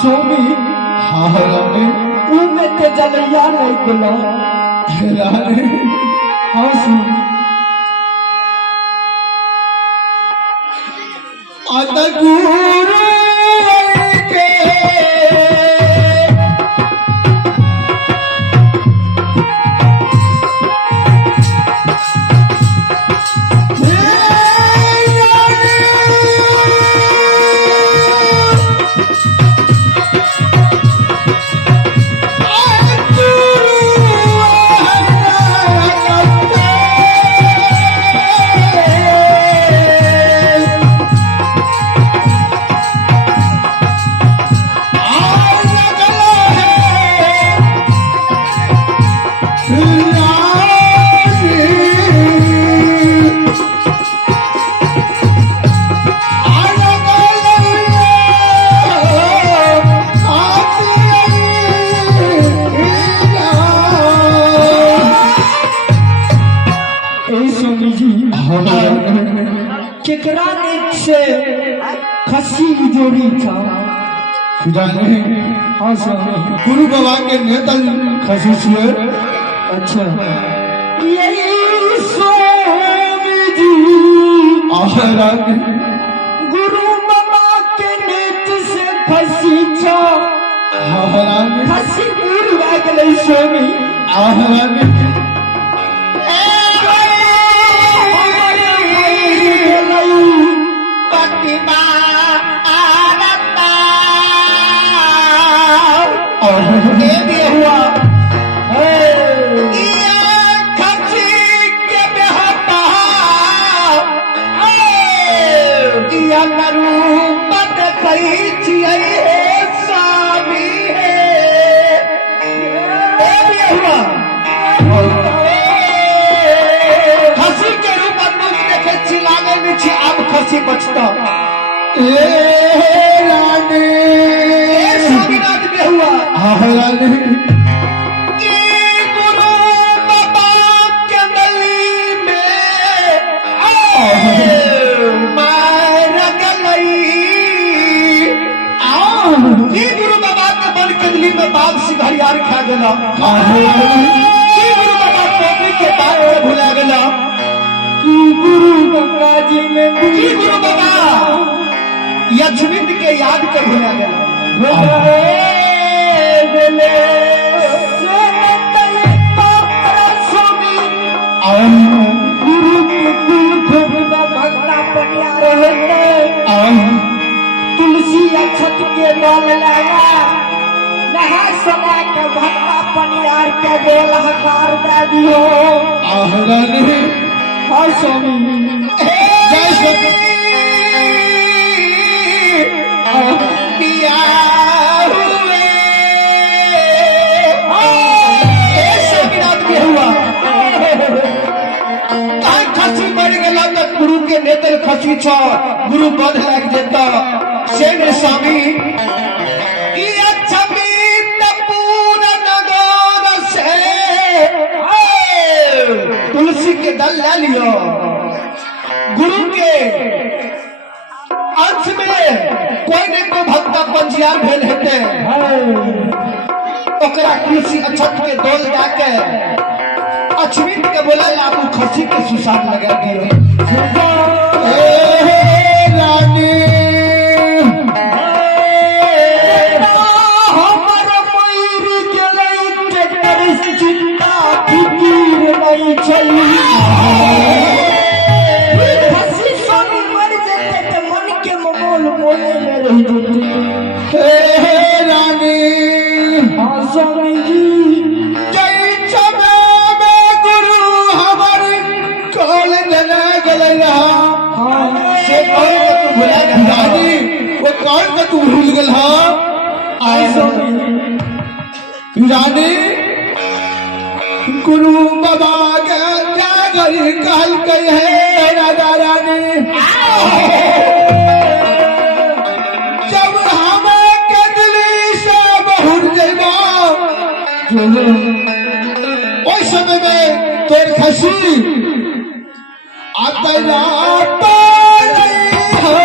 स्वामी हाराने उन्हें के जलिया नहीं गुना राने हासू आदा गुरु के से खसी जोड़ी था जाने हाँ सर गुरु बाबा के नेतल खसी छे अच्छा यही स्वामी जी आहारान गुरु बाबा के नेत से खसी था आहारान खसी गुरु आगले स्वामी आहारान बचता रानी स्वामीनाथ में हुआ आहारान गुरु बाबा के गली में मार गई गुरु बाबा के बल कंदली में बाघ सिंघारियार खा गला गुरु बाबा टोपी के तार भुला गला गुरु बाबा जी में गुरु बाबा यज्ञविद के याद कर भुला गया तुलसी अक्षत के बोल लाया नहा समा के भक्ता पनियार के बोल हकार दे दियो हाँ स्वामी जय स्वामी पिया नेत्र खसी छ गुरु पद लाग देता से ने स्वामी ई अछमीत पूर्ण नगर से तुलसी के दल ले लियो गुरु के अंश में कोई ने को भक्त पंजियार भेल हेते ओकरा तुलसी अक्षत के डोल जाके अछमीत के बोला आपू खसी के सुसार लगा दियो रानी हमर मयूर जलई के तरस चिंता फिकीर नहीं छई खसी सोनी मर जते त मन के मोल मोले में रह रानी स्वामी जी जय छबे में गुरु हमर कॉल जना गलैया से कौन के तू भुला गया रानी वो कौन का तू भूल गल रानी गुरु बाबा के जागर काल कही है राजा रानी जब हमें कदली से बहुत देवा उस समय में तोर खसी आता हो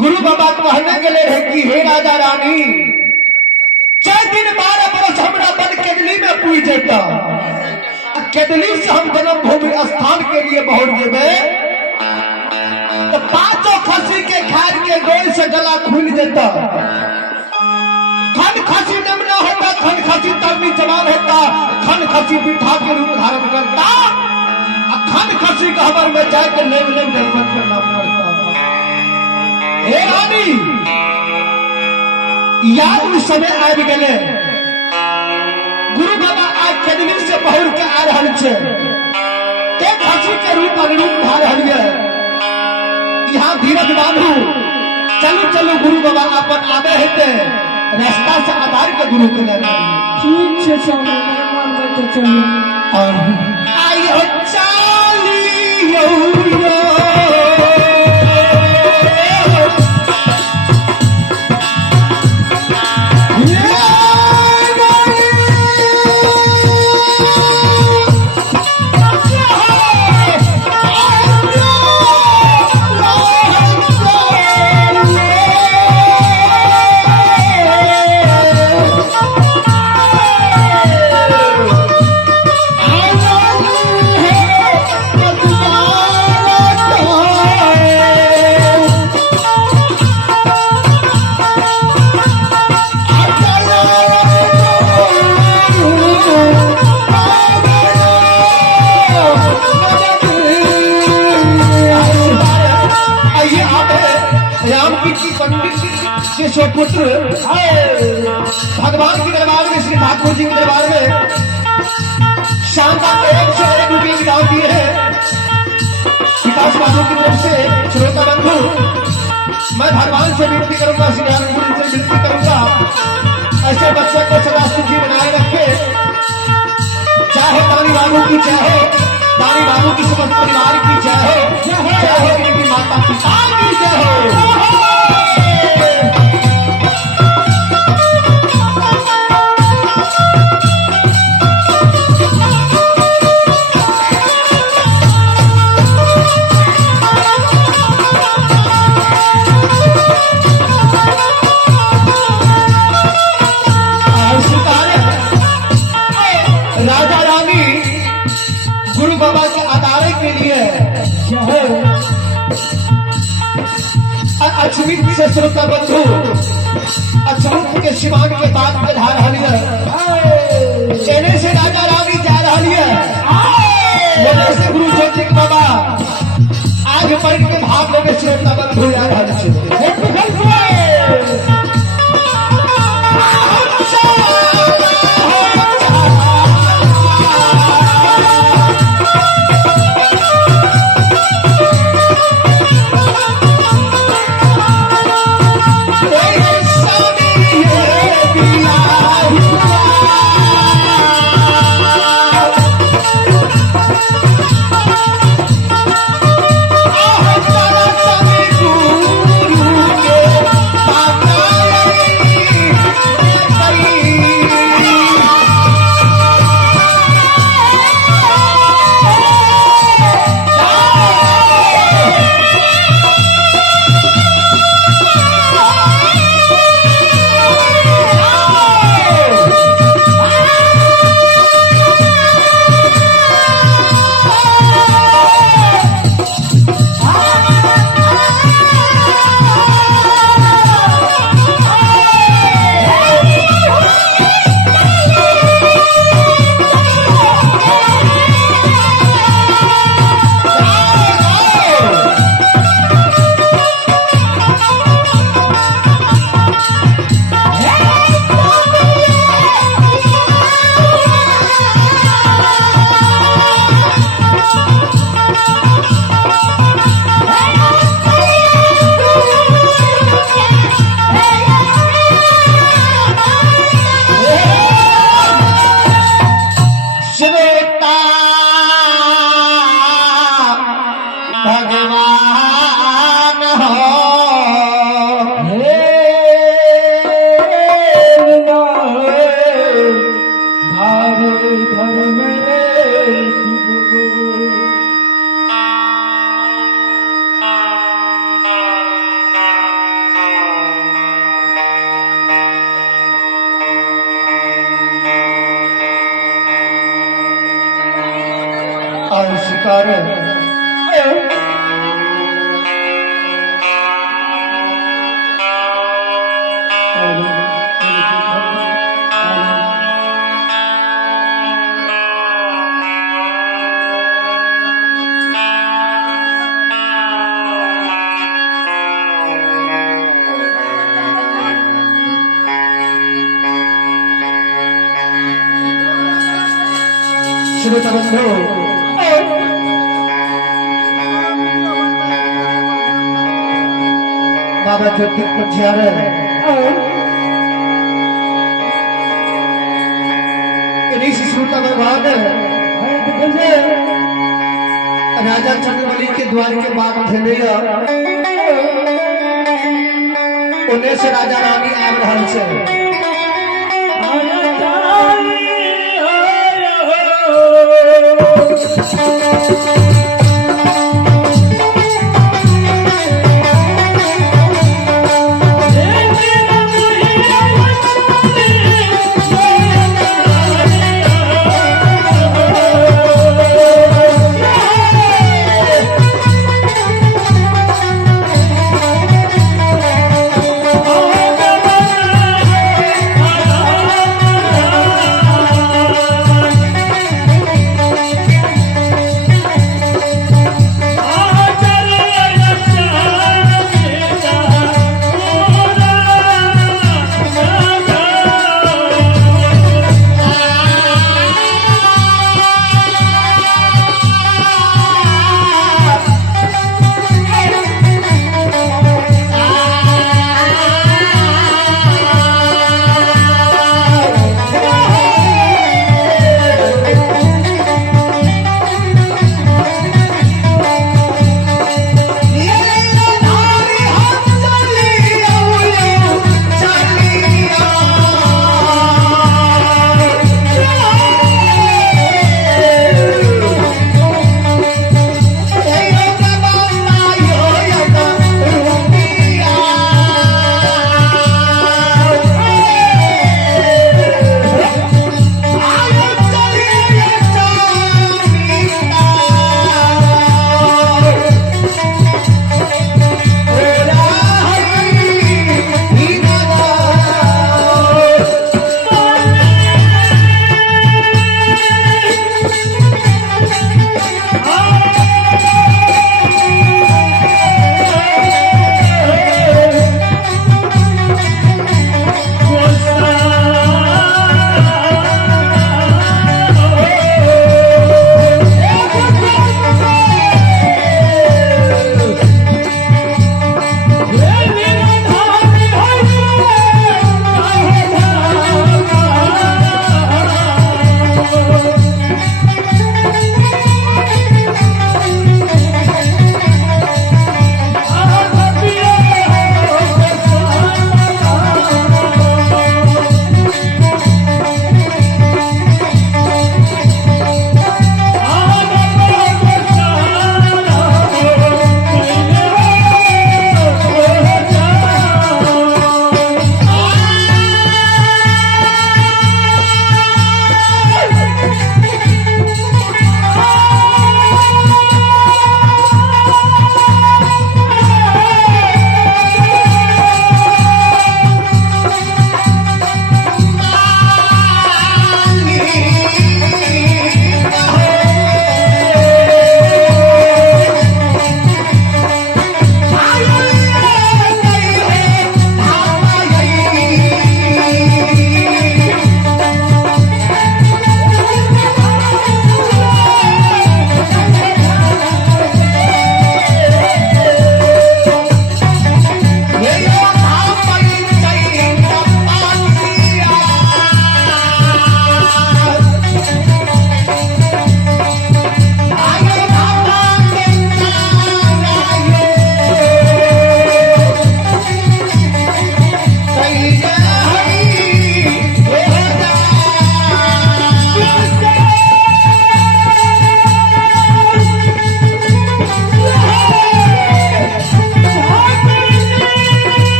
गुरु बाबा कहने गले है कि हे राजा रानी 4 दिन 12 बरस हमरा बन केदली में पूज देता केदली से हम जन्म भूमि स्थान के लिए बहुत जेबे तो 5 खसी के खाद के गोल से गला खुल देता खन खसी नम न होता खन खसी तरनी जवान होता खन खसी बिठा के रूप धारण करता खन खसी का हमारे में जाकर लेव लेव दर्पण करना पड़ता हे रानी याद उस समय आ गए गुरु बाबा आज केदली से बहुर के आ रहा छे ते खसी के रूप अग्रूप धा रही है यहाँ धीरज बांधू चलू चलू गुरु बाबा अपन आदे हेते रास्ता से आधार के गुरु के लेना ठीक छे स्वामी मेहमान बैठे चलो आयो चालियो के स्वपुत्र भगवान के दरबार में श्री ठाकुर जी के दरबार में शानदार 101 रुपये की दाव दिए हैं विकास बाबू की तरफ से। श्रोता बंधु मैं भगवान से विनती करूंगा, श्री हरिगुरु से विनती करूंगा ऐसे बच्चे को सदा सुखी बनाए रखे, चाहे दानी बाबू की चाहे दानी बाबू की समस्त परिवार की चाहे उनकी माता पिता की जय हो। गुरु बाबा के अदारे के लिए अचमित से श्रोता बंधु अचमुत के शिवान के बात में धा रही है। चेने से राजा रानी जा रही है। से गुरु ज्योति बाबा आगे बढ़ के भाग लेने श्रोता बंधु जा रहा है। शिकार श्रोता बंधु बाबा ज्योति पछियार श्रोता भगवान राजा चंद्रवली के द्वार के बाद भेले उन्हें से राजा रानी आ रहा से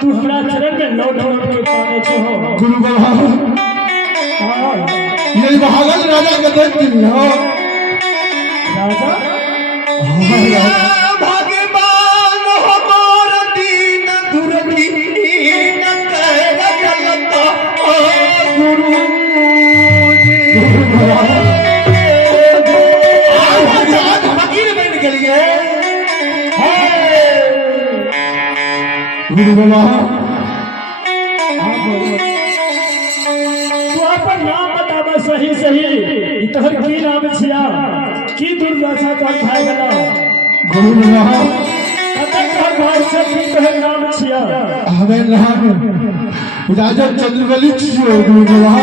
तू हमरा चरण में लौट लौट के पाने छो गुरु बाबा हाँ, नहीं बहागल राजा के देख दिन हो राजा भगवान हमार दीन दुर्दीन करत गुरु फकीर बन गेलिए गुरु बाबा तू अपन नाम बताबा सही सही ई तोहर की नाम छिया की दुर्दशा कर खाए गला गुरु बाबा कतक घर से की तोहर नाम छिया हमें नाम राजा चंद्रवली छियो गुरु बाबा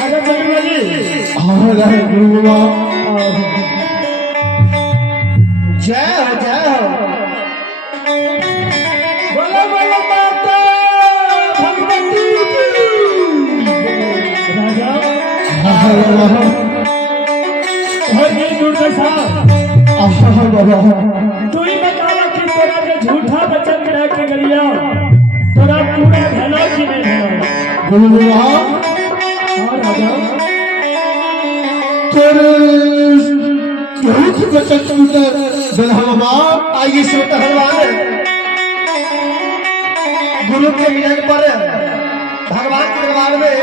राजा चंद्रवली हाँ राजा गुरु बाबा जय हो जय हो बोलो बोलो माता भगवती राजा हाँ बाबा तोहर की दुर्दशा हाँ बाबा तू ही बतावा कि तोरा के झूठा वचन कह के गलिया तोरा पूरा भेला कि नहीं भेला गुरु बाबा हाँ राजा तेरे बहुत बचत टूटे दिलहा बाबा आइए श्रोत भगवान गुरु के मिलन पर भगवान के दरबार में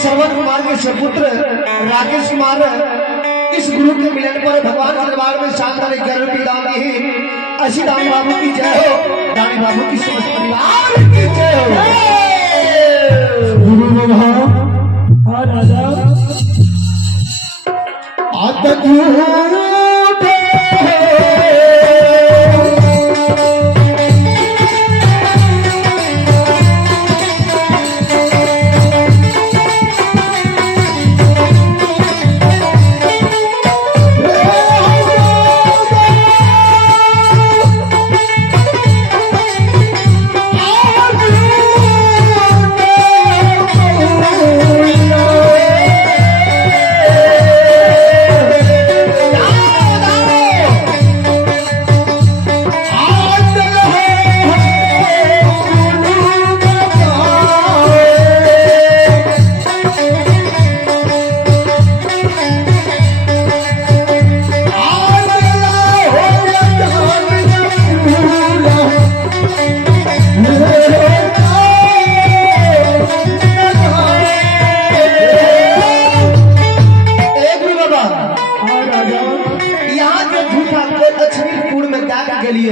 श्रवण कुमार के सुपुत्र राकेश कुमार इस गुरु के मिलन पर भगवान के दरबार में शानदार 11 रुपये दान दिए ऐसी दानी बाबू की जय हो दानी बाबू की समस्त परिवार की जय हो गुरु बाबा हाँ राजा आता झूठे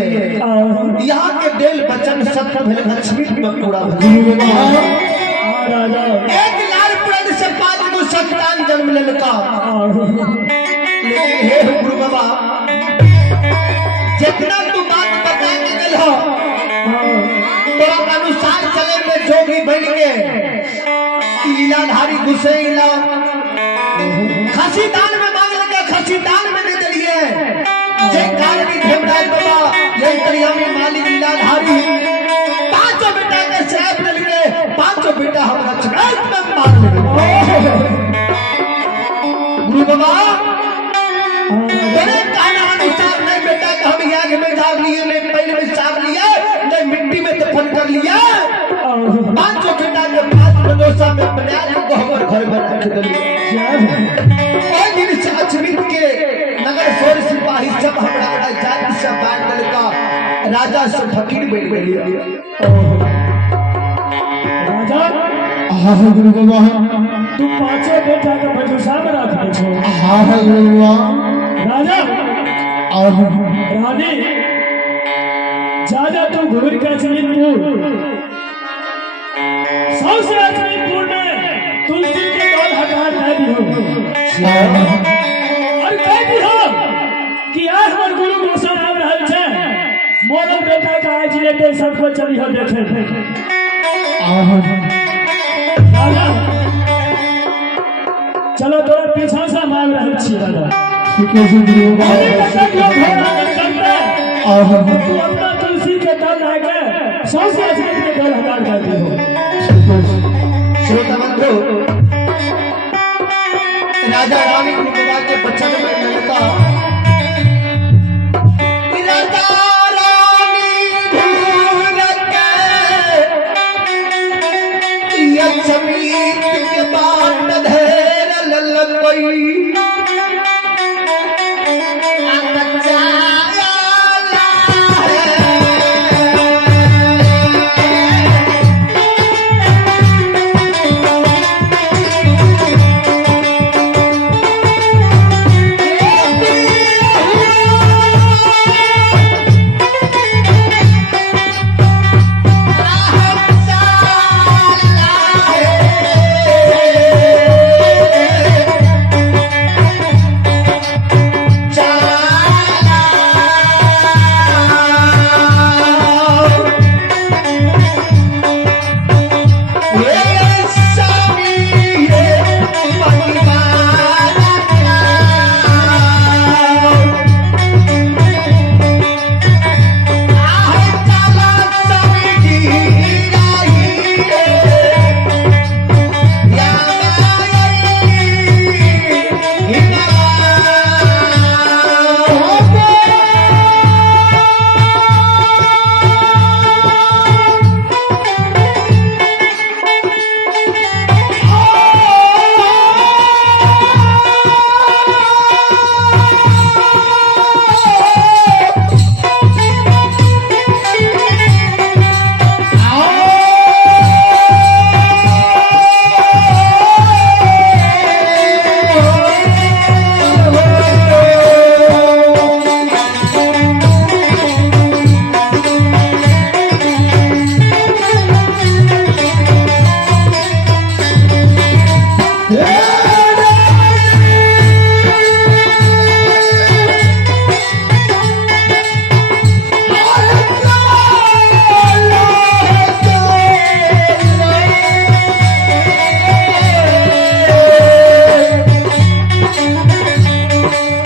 यहाँ के देल बचन सत्य भेल लक्ष्मी में पूरा गुरु बाबा हाँ राजा एक लाल पुरण से 5 गो संतान जन्म लेलका लेकिन हे गुरु बाबा जितना तू बात बता के गेल हो तो अनुसार चले में जोगी बन के लीलाधारी गुस्सेला खसी दान में मांग लगे खसी दान में दे दिए जय कारणी धमराज बाबा जय कल्याणी मालिक लीलाधारी 5 बेटा के श्राप ले लिए 5 बेटा हम रचनात में मार ले गुरु बाबा तेरे कहना अनुसार नहीं बेटा का हम याग में डाल लिए नहीं पहले में साफ लिया नहीं मिट्टी में दफन कर लिया 5 बेटा के 5 मनोसा में बना को हमर घर बना के दिया ओए दिन से अचमित के नगर सोर सिपाही सब हमरा जाति से बांट लगा राजा से फकीर बन गए राजा हाँ गुरु बाबा तू 5 बेटा के भरोसा में रख दे छो हाँ गुरु बाबा राजा रानी जा तू घूर के अजमीरपुर सबसे अजमीरपुर में तुलसी के दौल हटा दे दियो और कह दियो कि आज हमार गुरु घोषण आ रहल छे मोरल बेटा का आज लेके सबको चली हो देखे राजा चलो तोरा पीछा से मांग रहल छी राजा ठीक है गुरु अरे बाबा कतक लोग भगवान करते तू अपना तुलसी के दल लाके सबसे अजमीर के दल हटा कर दियो श्रोता बंधु राजा रानी के बच्चन में लड़का राजा है